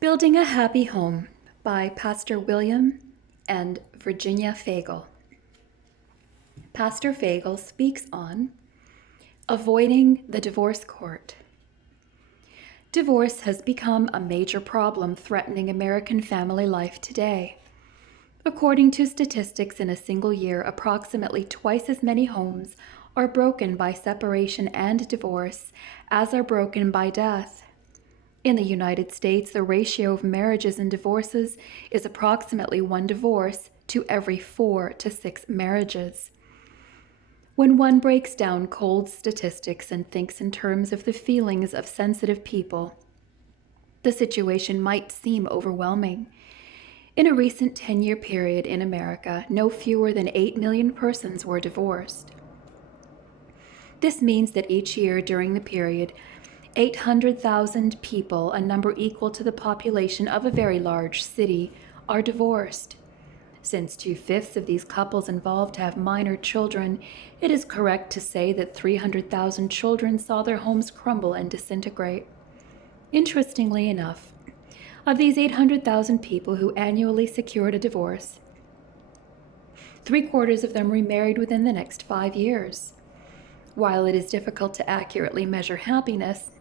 Building a Happy Home by Pastor William and Virginia Fagal. Pastor Fagal speaks on avoiding the divorce court. Divorce has become a major problem threatening American family life today. According to statistics, in a single year, approximately twice as many homes are broken by separation and divorce as are broken by death. In the United States, the ratio of marriages and divorces is approximately 1 divorce to every 4 to 6 marriages. When one breaks down cold statistics and thinks in terms of the feelings of sensitive people, the situation might seem overwhelming. In a recent 10-year period in America, no fewer than 8 million persons were divorced. This means that each year during the period, 800,000 people, a number equal to the population of a very large city, are divorced. Since 2/5 of these couples involved have minor children, it is correct to say that 300,000 children saw their homes crumble and disintegrate. Interestingly enough, of these 800,000 people who annually secured a divorce, 3/4 of them remarried within the next 5 years. While it is difficult to accurately measure happiness,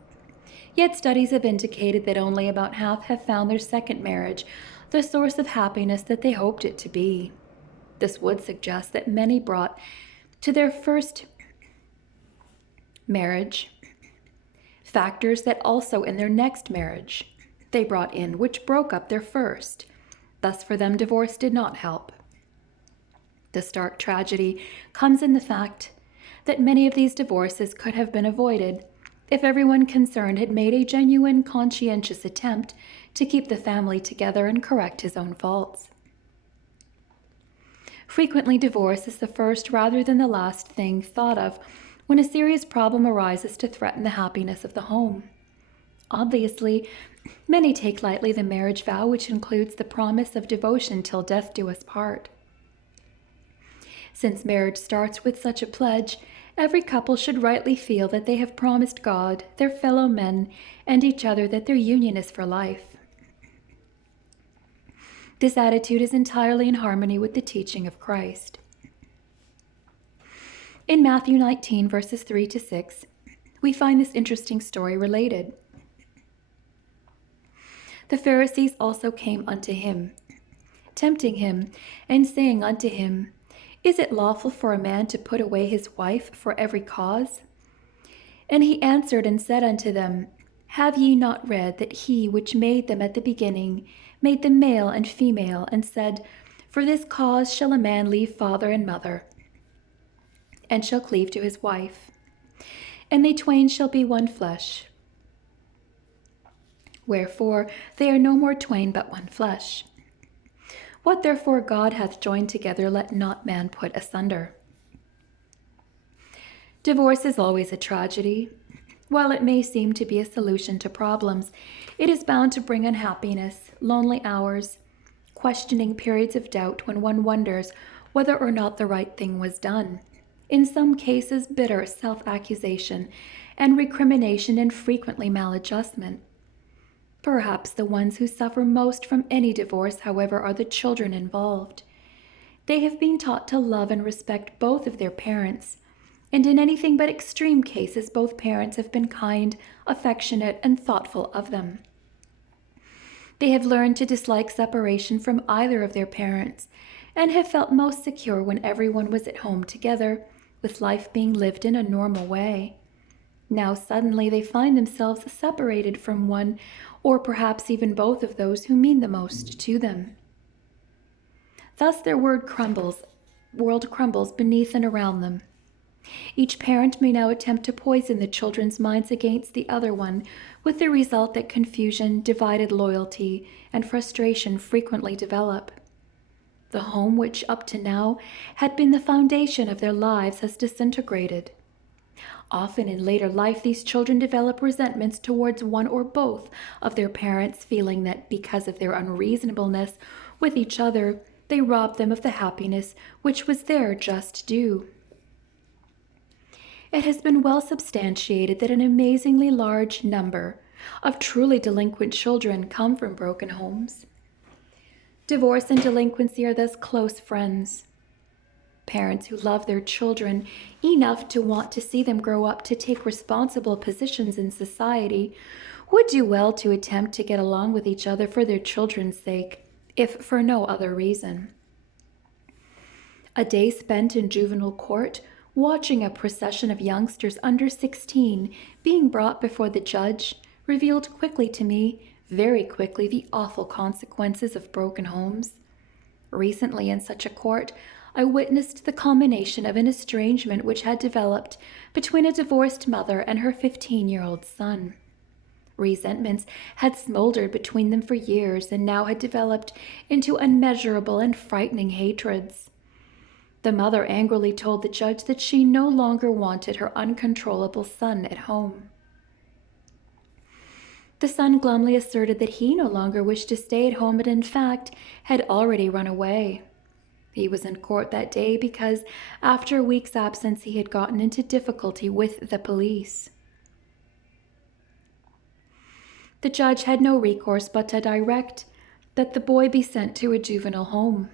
yet studies have indicated that only about half have found their second marriage the source of happiness that they hoped it to be. This would suggest that many brought to their first marriage factors that also in their next marriage they brought in, which broke up their first. Thus for them, divorce did not help. The stark tragedy comes in the fact that many of these divorces could have been avoided if everyone concerned had made a genuine, conscientious attempt to keep the family together and correct his own faults. Frequently, divorce is the first rather than the last thing thought of when a serious problem arises to threaten the happiness of the home. Obviously, many take lightly the marriage vow, which includes the promise of devotion till death do us part. Since marriage starts with such a pledge, every couple should rightly feel that they have promised God, their fellow men, and each other that their union is for life. This attitude is entirely in harmony with the teaching of Christ. In Matthew 19, verses 3 to 6, we find this interesting story related. The Pharisees also came unto him, tempting him, and saying unto him, Is it lawful for a man to put away his wife for every cause? And he answered and said unto them, Have ye not read that he which made them at the beginning made them male and female, and said, For this cause shall a man leave father and mother, and shall cleave to his wife, and they twain shall be one flesh. Wherefore they are no more twain but one flesh. What therefore God hath joined together, let not man put asunder. Divorce is always a tragedy. While it may seem to be a solution to problems, it is bound to bring unhappiness, lonely hours, questioning periods of doubt when one wonders whether or not the right thing was done. In some cases, bitter self-accusation and recrimination, and frequently maladjustment. Perhaps the ones who suffer most from any divorce, however, are the children involved. They have been taught to love and respect both of their parents, and in anything but extreme cases, both parents have been kind, affectionate, and thoughtful of them. They have learned to dislike separation from either of their parents, and have felt most secure when everyone was at home together, with life being lived in a normal way. Now suddenly they find themselves separated from one, or perhaps even both of those who mean the most to them. Thus their world crumbles beneath and around them. Each parent may now attempt to poison the children's minds against the other one, with the result that confusion, divided loyalty, and frustration frequently develop. The home, which up to now had been the foundation of their lives, has disintegrated. Often in later life, these children develop resentments towards one or both of their parents, feeling that because of their unreasonableness with each other, they robbed them of the happiness which was their just due. It has been well substantiated that an amazingly large number of truly delinquent children come from broken homes. Divorce and delinquency are thus close friends. Parents who love their children enough to want to see them grow up to take responsible positions in society would do well to attempt to get along with each other for their children's sake, if for no other reason. A day spent in juvenile court watching a procession of youngsters under 16 being brought before the judge revealed quickly to me, very quickly, the awful consequences of broken homes. Recently, in such a court, I witnessed the culmination of an estrangement which had developed between a divorced mother and her 15-year-old son. Resentments had smoldered between them for years and now had developed into unmeasurable and frightening hatreds. The mother angrily told the judge that she no longer wanted her uncontrollable son at home. The son glumly asserted that he no longer wished to stay at home and in fact had already run away. He was in court that day because after a week's absence he had gotten into difficulty with the police. The judge had no recourse but to direct that the boy be sent to a juvenile home.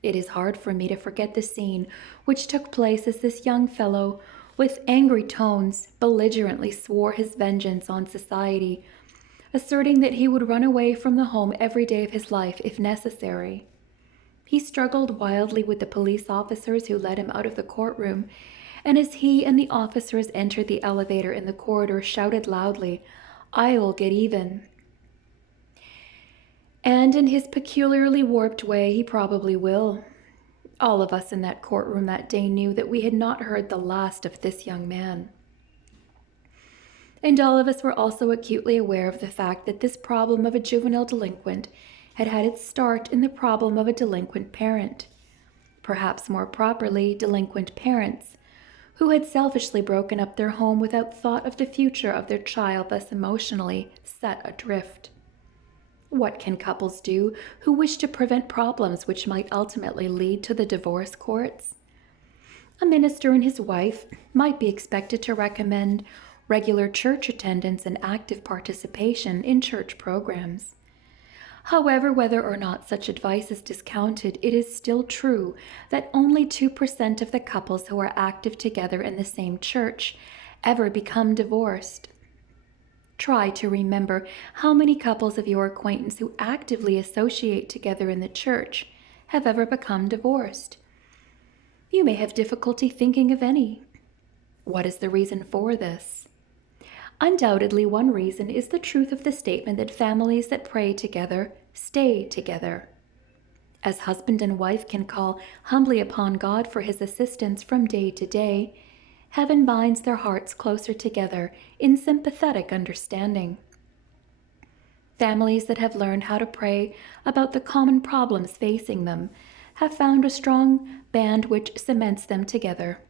It is hard for me to forget the scene which took place as this young fellow, with angry tones, belligerently swore his vengeance on society, asserting that he would run away from the home every day of his life if necessary. He struggled wildly with the police officers who led him out of the courtroom, and as he and the officers entered the elevator in the corridor, shouted loudly, "I will get even." And in his peculiarly warped way, he probably will. All of us in that courtroom that day knew that we had not heard the last of this young man. And all of us were also acutely aware of the fact that this problem of a juvenile delinquent had had its start in the problem of a delinquent parent, perhaps more properly, delinquent parents, who had selfishly broken up their home without thought of the future of their child, thus emotionally set adrift. What can couples do who wish to prevent problems which might ultimately lead to the divorce courts? A minister and his wife might be expected to recommend regular church attendance and active participation in church programs. However, whether or not such advice is discounted, it is still true that only 2% of the couples who are active together in the same church ever become divorced. Try to remember how many couples of your acquaintance who actively associate together in the church have ever become divorced. You may have difficulty thinking of any. What is the reason for this? Undoubtedly, one reason is the truth of the statement that families that pray together stay together. As husband and wife can call humbly upon God for his assistance from day to day, heaven binds their hearts closer together in sympathetic understanding. Families that have learned how to pray about the common problems facing them have found a strong band which cements them together.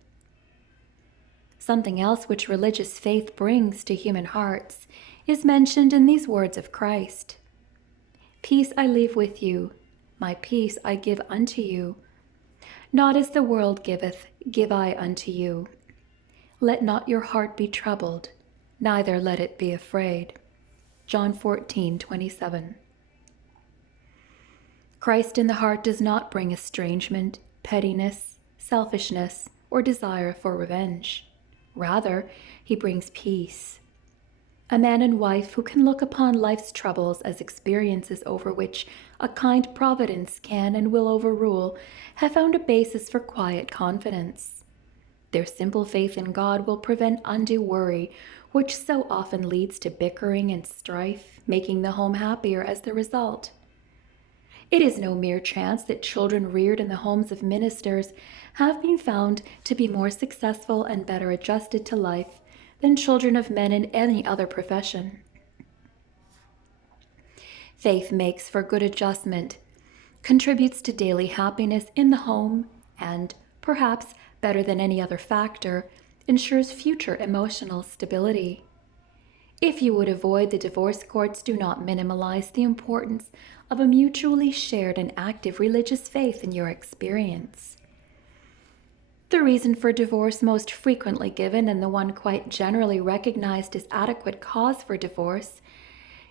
Something else which religious faith brings to human hearts is mentioned in these words of Christ. "Peace I leave with you, my peace I give unto you. Not as the world giveth, give I unto you. Let not your heart be troubled, neither let it be afraid." John 14:27. Christ in the heart does not bring estrangement, pettiness, selfishness, or desire for revenge. Rather, he brings peace. A man and wife who can look upon life's troubles as experiences over which a kind providence can and will overrule have found a basis for quiet confidence. Their simple faith in God will prevent undue worry, which so often leads to bickering and strife, making the home happier as the result. It is no mere chance that children reared in the homes of ministers have been found to be more successful and better adjusted to life than children of men in any other profession. Faith makes for good adjustment, contributes to daily happiness in the home, and, perhaps better than any other factor, ensures future emotional stability. If you would avoid the divorce courts, do not minimize the importance of a mutually shared and active religious faith in your experience. The reason for divorce most frequently given, and the one quite generally recognized as adequate cause for divorce,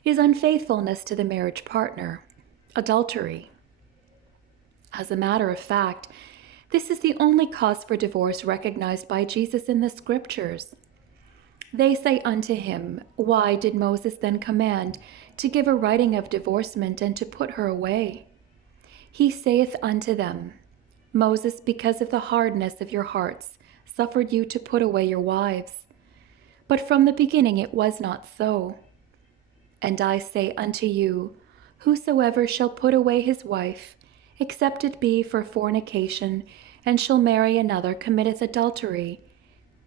is unfaithfulness to the marriage partner, adultery. As a matter of fact, this is the only cause for divorce recognized by Jesus in the Scriptures. They say unto him, Why did Moses then command to give a writing of divorcement and to put her away? He saith unto them, Moses, because of the hardness of your hearts, suffered you to put away your wives. But from the beginning it was not so. And I say unto you, whosoever shall put away his wife, except it be for fornication, and shall marry another, committeth adultery.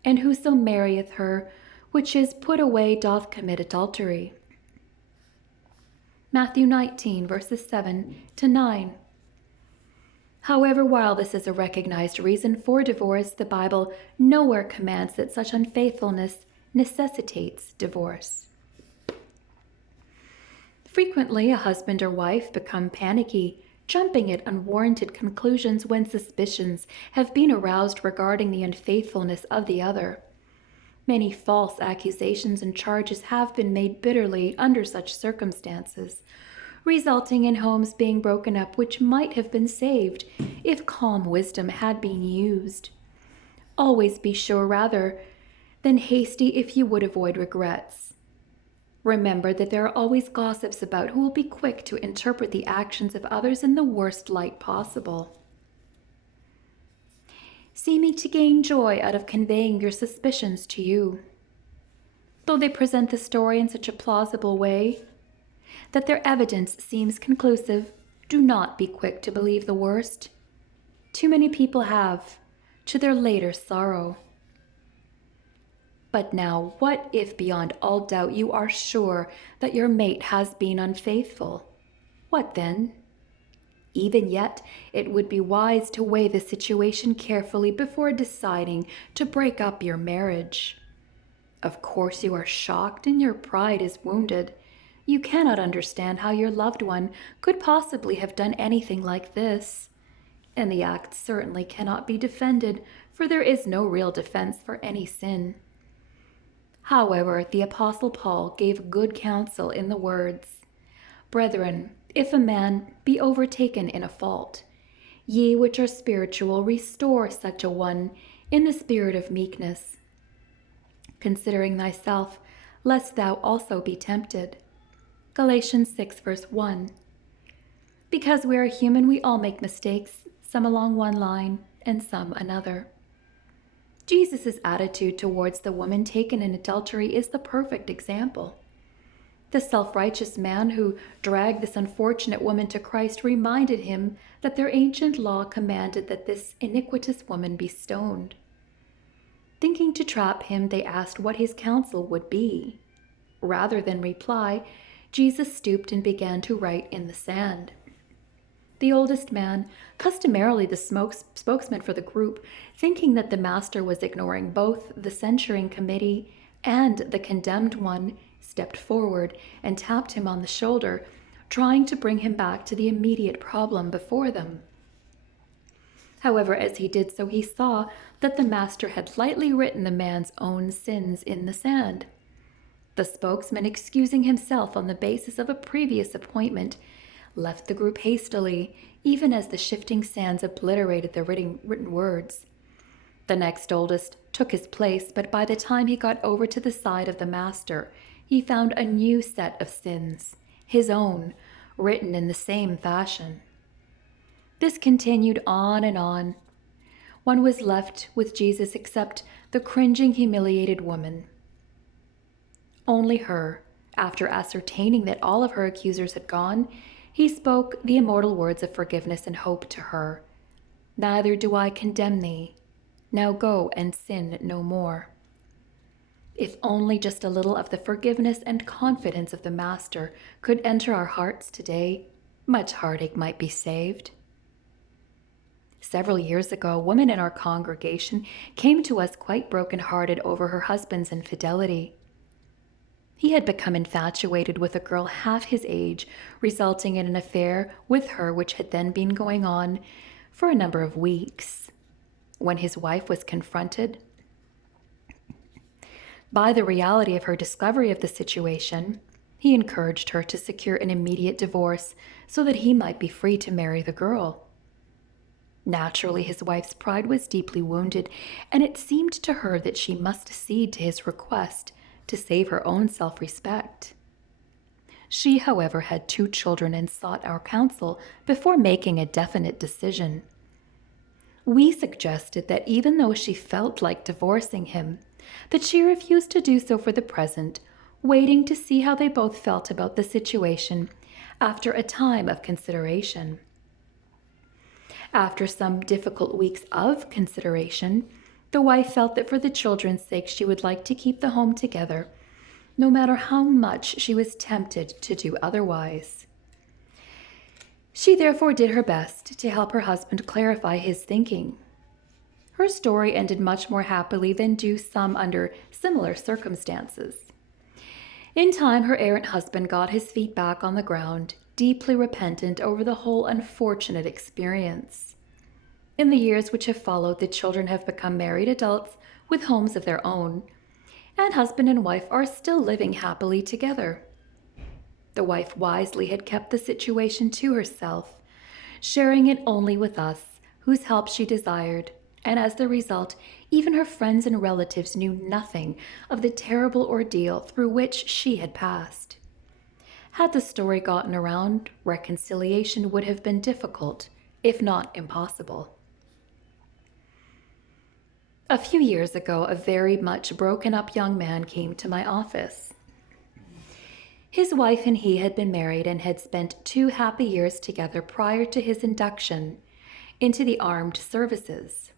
And whoso marrieth her, which is put away, doth commit adultery. Matthew 19, verses 7 to 9. However, while this is a recognized reason for divorce, the Bible nowhere commands that such unfaithfulness necessitates divorce. Frequently, a husband or wife become panicky, jumping at unwarranted conclusions when suspicions have been aroused regarding the unfaithfulness of the other. Many false accusations and charges have been made bitterly under such circumstances, resulting in homes being broken up which might have been saved if calm wisdom had been used. Always be sure rather than hasty if you would avoid regrets. Remember that there are always gossips about who will be quick to interpret the actions of others in the worst light possible. Seeming to gain joy out of conveying your suspicions to you, though they present the story in such a plausible way that their evidence seems conclusive, do not be quick to believe the worst. Too many people have, to their later sorrow. But now, what if beyond all doubt you are sure that your mate has been unfaithful? What then? Even yet, it would be wise to weigh the situation carefully before deciding to break up your marriage. Of course, you are shocked and your pride is wounded. You cannot understand how your loved one could possibly have done anything like this. And the act certainly cannot be defended, for there is no real defense for any sin. However, the Apostle Paul gave good counsel in the words, Brethren, if a man be overtaken in a fault, ye which are spiritual, restore such a one in the spirit of meekness, considering thyself, lest thou also be tempted. Galatians 6, verse 1. Because we are human, we all make mistakes, some along one line and some another. Jesus' attitude towards the woman taken in adultery is the perfect example. The self-righteous man who dragged this unfortunate woman to Christ reminded him that their ancient law commanded that this iniquitous woman be stoned. Thinking to trap him, they asked what his counsel would be. Rather than reply, Jesus stooped and began to write in the sand. The oldest man, customarily the spokesman for the group, thinking that the master was ignoring both the censuring committee and the condemned one, stepped forward and tapped him on the shoulder, trying to bring him back to the immediate problem before them. However, as he did so, he saw that the master had lightly written the man's own sins in the sand. The spokesman, excusing himself on the basis of a previous appointment, left the group hastily, even as the shifting sands obliterated the written words. The next oldest took his place, but by the time he got over to the side of the master, he found a new set of sins, his own, written in the same fashion. This continued on and on. One was left with Jesus except the cringing, humiliated woman. Only her, after ascertaining that all of her accusers had gone, he spoke the immortal words of forgiveness and hope to her. Neither do I condemn thee. Now go and sin no more. If only just a little of the forgiveness and confidence of the Master could enter our hearts today, much heartache might be saved. Several years ago, a woman in our congregation came to us quite broken-hearted over her husband's infidelity. He had become infatuated with a girl half his age, resulting in an affair with her which had then been going on for a number of weeks. when his wife was confronted by the reality of her discovery of the situation, he encouraged her to secure an immediate divorce so that he might be free to marry the girl. Naturally, his wife's pride was deeply wounded, and it seemed to her that she must accede to his request to save her own self-respect. She, however, had 2 children and sought our counsel before making a definite decision. We suggested that even though she felt like divorcing him, that she refused to do so for the present, waiting to see how they both felt about the situation after a time of consideration. After some difficult weeks of consideration, the wife felt that for the children's sake she would like to keep the home together, no matter how much she was tempted to do otherwise. She therefore did her best to help her husband clarify his thinking. Her story ended much more happily than do some under similar circumstances. In time, her errant husband got his feet back on the ground, deeply repentant over the whole unfortunate experience. In the years which have followed, the children have become married adults with homes of their own, and husband and wife are still living happily together. The wife wisely had kept the situation to herself, sharing it only with us, whose help she desired, and as the result, even her friends and relatives knew nothing of the terrible ordeal through which she had passed. Had the story gotten around, reconciliation would have been difficult, if not impossible. A few years ago, a very much broken-up young man came to my office. His wife and he had been married and had spent 2 happy years together prior to his induction into the armed services.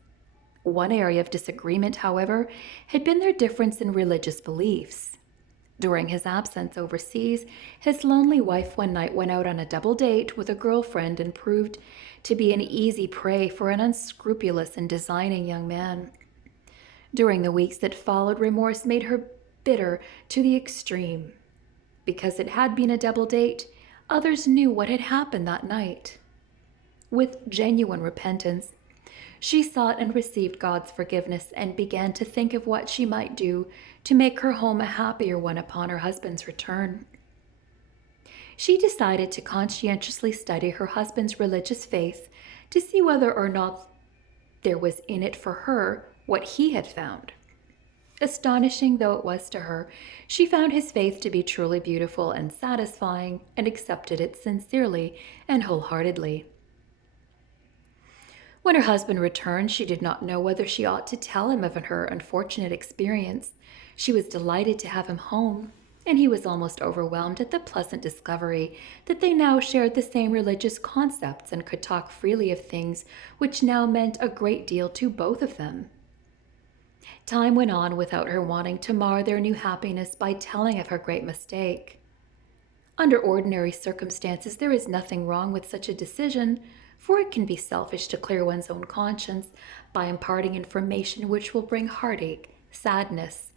One area of disagreement, however, had been their difference in religious beliefs. During his absence overseas, his lonely wife one night went out on a double date with a girlfriend and proved to be an easy prey for an unscrupulous and designing young man. During the weeks that followed, remorse made her bitter to the extreme. Because it had been a double date, others knew what had happened that night. With genuine repentance, she sought and received God's forgiveness and began to think of what she might do to make her home a happier one upon her husband's return. She decided to conscientiously study her husband's religious faith to see whether or not there was in it for her what he had found. Astonishing though it was to her, she found his faith to be truly beautiful and satisfying and accepted it sincerely and wholeheartedly. When her husband returned, she did not know whether she ought to tell him of her unfortunate experience. She was delighted to have him home, and he was almost overwhelmed at the pleasant discovery that they now shared the same religious concepts and could talk freely of things which now meant a great deal to both of them. Time went on without her wanting to mar their new happiness by telling of her great mistake. Under ordinary circumstances, there is nothing wrong with such a decision, for it can be selfish to clear one's own conscience by imparting information which will bring heartache, sadness,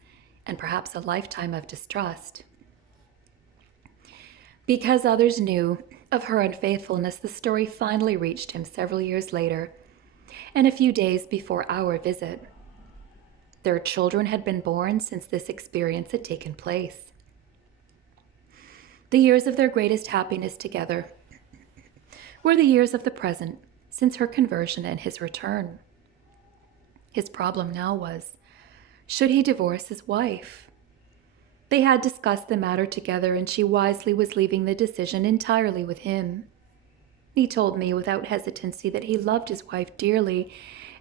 and perhaps a lifetime of distrust. Because others knew of her unfaithfulness, the story finally reached him several years later, and a few days before our visit. Their children had been born since this experience had taken place. The years of their greatest happiness together were the years of the present, since her conversion and his return. His problem now was, should he divorce his wife? They had discussed the matter together, and she wisely was leaving the decision entirely with him. He told me without hesitancy that he loved his wife dearly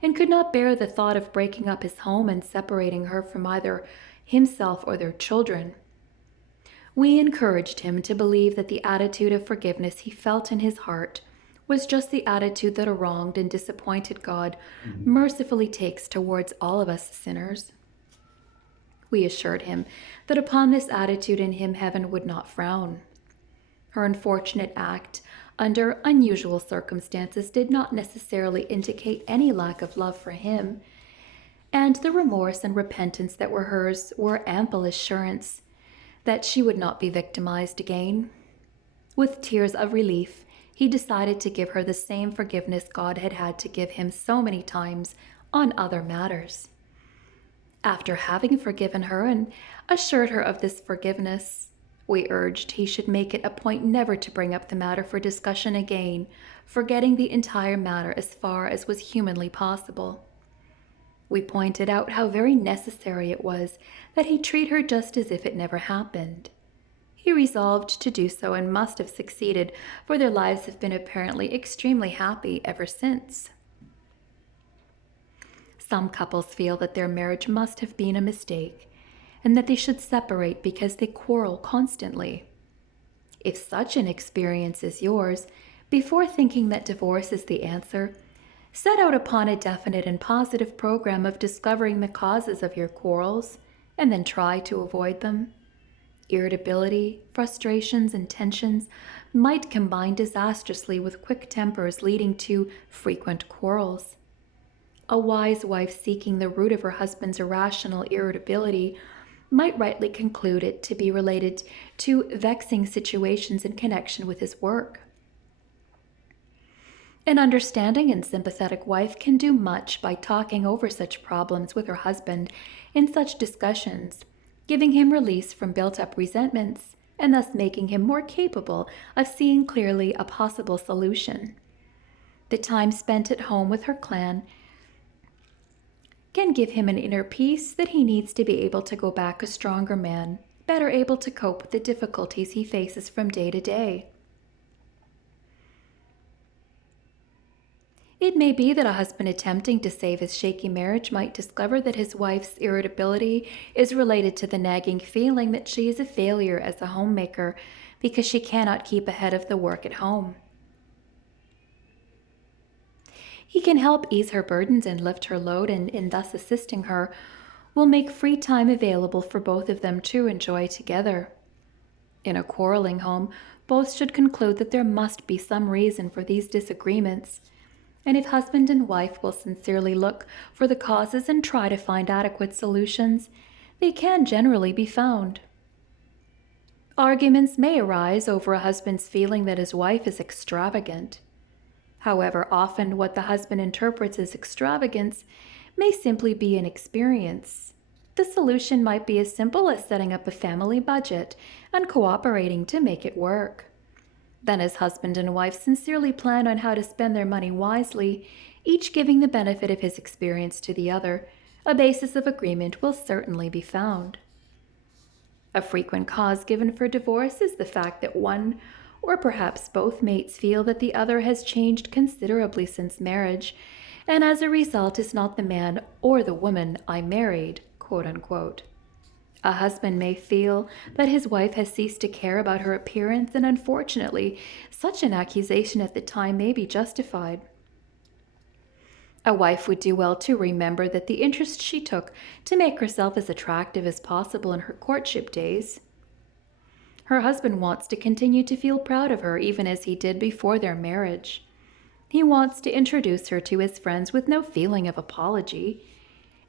and could not bear the thought of breaking up his home and separating her from either himself or their children. We encouraged him to believe that the attitude of forgiveness he felt in his heart was just the attitude that a wronged and disappointed God mercifully takes towards all of us sinners. We assured him that upon this attitude in him heaven would not frown. Her unfortunate act under unusual circumstances did not necessarily indicate any lack of love for him, and the remorse and repentance that were hers were ample assurance that she would not be victimized again. With tears of relief, he decided to give her the same forgiveness God had had to give him so many times on other matters. After having forgiven her and assured her of this forgiveness, we urged he should make it a point never to bring up the matter for discussion again, forgetting the entire matter as far as was humanly possible. We pointed out how very necessary it was that he treat her just as if it never happened. He resolved to do so and must have succeeded, for their lives have been apparently extremely happy ever since. Some couples feel that their marriage must have been a mistake and that they should separate because they quarrel constantly. If such an experience is yours, before thinking that divorce is the answer, set out upon a definite and positive program of discovering the causes of your quarrels and then try to avoid them. Irritability, frustrations, and tensions might combine disastrously with quick tempers, leading to frequent quarrels. A wise wife seeking the root of her husband's irrational irritability might rightly conclude it to be related to vexing situations in connection with his work. An understanding and sympathetic wife can do much by talking over such problems with her husband in such discussions, giving him release from built-up resentments and thus making him more capable of seeing clearly a possible solution. The time spent at home with her clan can give him an inner peace that he needs to be able to go back a stronger man, better able to cope with the difficulties he faces from day to day. It may be that a husband attempting to save his shaky marriage might discover that his wife's irritability is related to the nagging feeling that she is a failure as a homemaker because she cannot keep ahead of the work at home. He can help ease her burdens and lift her load, and in thus assisting her, will make free time available for both of them to enjoy together. In a quarreling home, both should conclude that there must be some reason for these disagreements, and if husband and wife will sincerely look for the causes and try to find adequate solutions, they can generally be found. Arguments may arise over a husband's feeling that his wife is extravagant. However, often what the husband interprets as extravagance may simply be inexperience. The solution might be as simple as setting up a family budget and cooperating to make it work. Then, as husband and wife sincerely plan on how to spend their money wisely, each giving the benefit of his experience to the other, a basis of agreement will certainly be found. A frequent cause given for divorce is the fact that one or perhaps both mates feel that the other has changed considerably since marriage, and as a result is not the man or the woman I married, quote unquote. A husband may feel that his wife has ceased to care about her appearance, and unfortunately, such an accusation at the time may be justified. A wife would do well to remember that the interest she took to make herself as attractive as possible in her courtship days. Her husband wants to continue to feel proud of her, even as he did before their marriage. He wants to introduce her to his friends with no feeling of apology,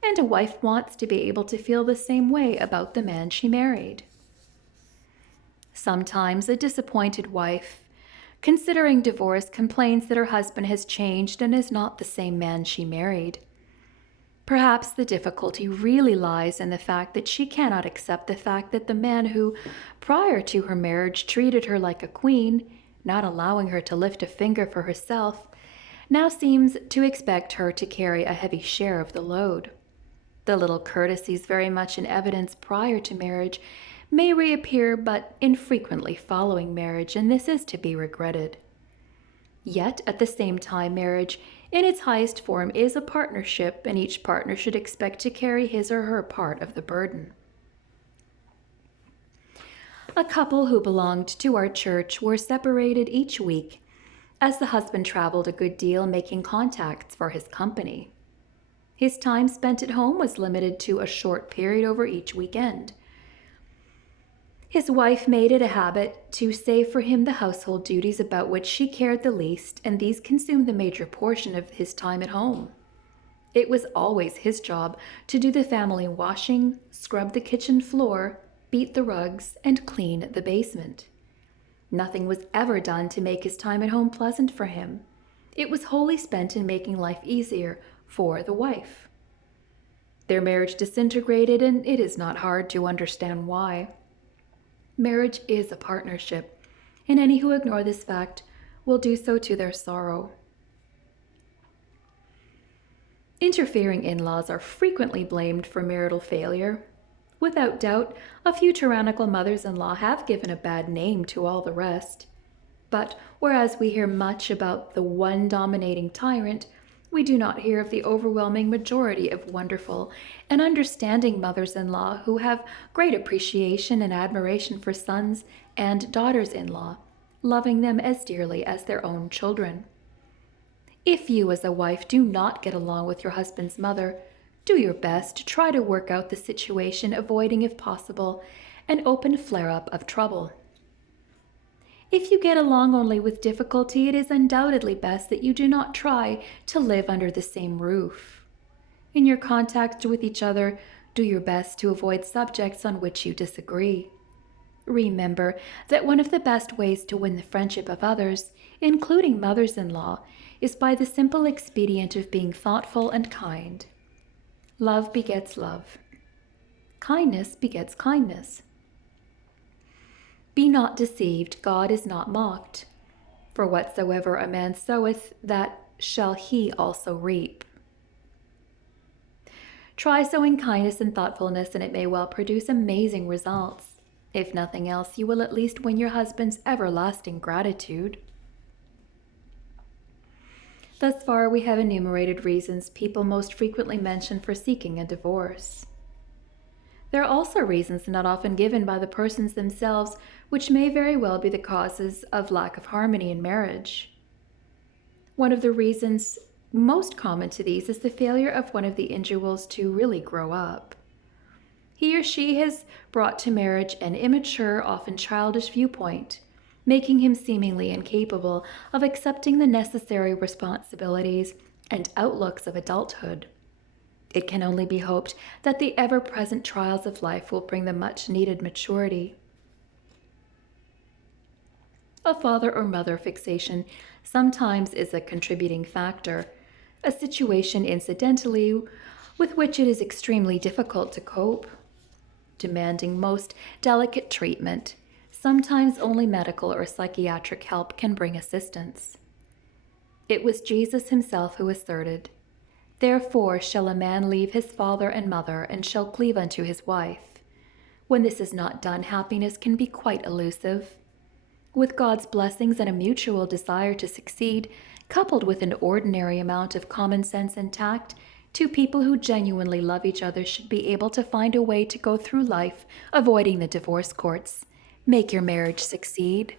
and a wife wants to be able to feel the same way about the man she married. Sometimes a disappointed wife, considering divorce, complains that her husband has changed and is not the same man she married. Perhaps the difficulty really lies in the fact that she cannot accept the fact that the man who, prior to her marriage, treated her like a queen, not allowing her to lift a finger for herself, now seems to expect her to carry a heavy share of the load. The little courtesies very much in evidence prior to marriage may reappear but infrequently following marriage, and this is to be regretted. Yet, at the same time, marriage in its highest form is a partnership, and each partner should expect to carry his or her part of the burden. A couple who belonged to our church were separated each week as the husband traveled a good deal making contacts for his company. His time spent at home was limited to a short period over each weekend. His wife made it a habit to save for him the household duties about which she cared the least, and these consumed the major portion of his time at home. It was always his job to do the family washing, scrub the kitchen floor, beat the rugs, and clean the basement. Nothing was ever done to make his time at home pleasant for him. It was wholly spent in making life easier for the wife. Their marriage disintegrated, and it is not hard to understand why. Marriage is a partnership, and any who ignore this fact will do so to their sorrow. Interfering in-laws are frequently blamed for marital failure. Without doubt, a few tyrannical mothers-in-law have given a bad name to all the rest. But whereas we hear much about the one dominating tyrant, we do not hear of the overwhelming majority of wonderful and understanding mothers-in-law who have great appreciation and admiration for sons and daughters-in-law, loving them as dearly as their own children. If you as a wife do not get along with your husband's mother, do your best to try to work out the situation, avoiding, if possible, an open flare-up of trouble. If you get along only with difficulty, it is undoubtedly best that you do not try to live under the same roof. In your contact with each other, do your best to avoid subjects on which you disagree. Remember that one of the best ways to win the friendship of others, including mothers-in-law, is by the simple expedient of being thoughtful and kind. Love begets love. Kindness begets kindness. Be not deceived, God is not mocked. For whatsoever a man soweth, that shall he also reap. Try sowing kindness and thoughtfulness, and it may well produce amazing results. If nothing else, you will at least win your husband's everlasting gratitude. Thus far, we have enumerated reasons people most frequently mention for seeking a divorce. There are also reasons not often given by the persons themselves, which may very well be the causes of lack of harmony in marriage. One of the reasons most common to these is the failure of one of the individuals to really grow up. He or she has brought to marriage an immature, often childish viewpoint, making him seemingly incapable of accepting the necessary responsibilities and outlooks of adulthood. It can only be hoped that the ever-present trials of life will bring the much-needed maturity. A father or mother fixation sometimes is a contributing factor, a situation incidentally with which it is extremely difficult to cope, demanding most delicate treatment. Sometimes only medical or psychiatric help can bring assistance. It was Jesus himself who asserted, "Therefore shall a man leave his father and mother, and shall cleave unto his wife." When this is not done, happiness can be quite elusive. With God's blessings and a mutual desire to succeed, coupled with an ordinary amount of common sense and tact, two people who genuinely love each other should be able to find a way to go through life, avoiding the divorce courts. Make your marriage succeed.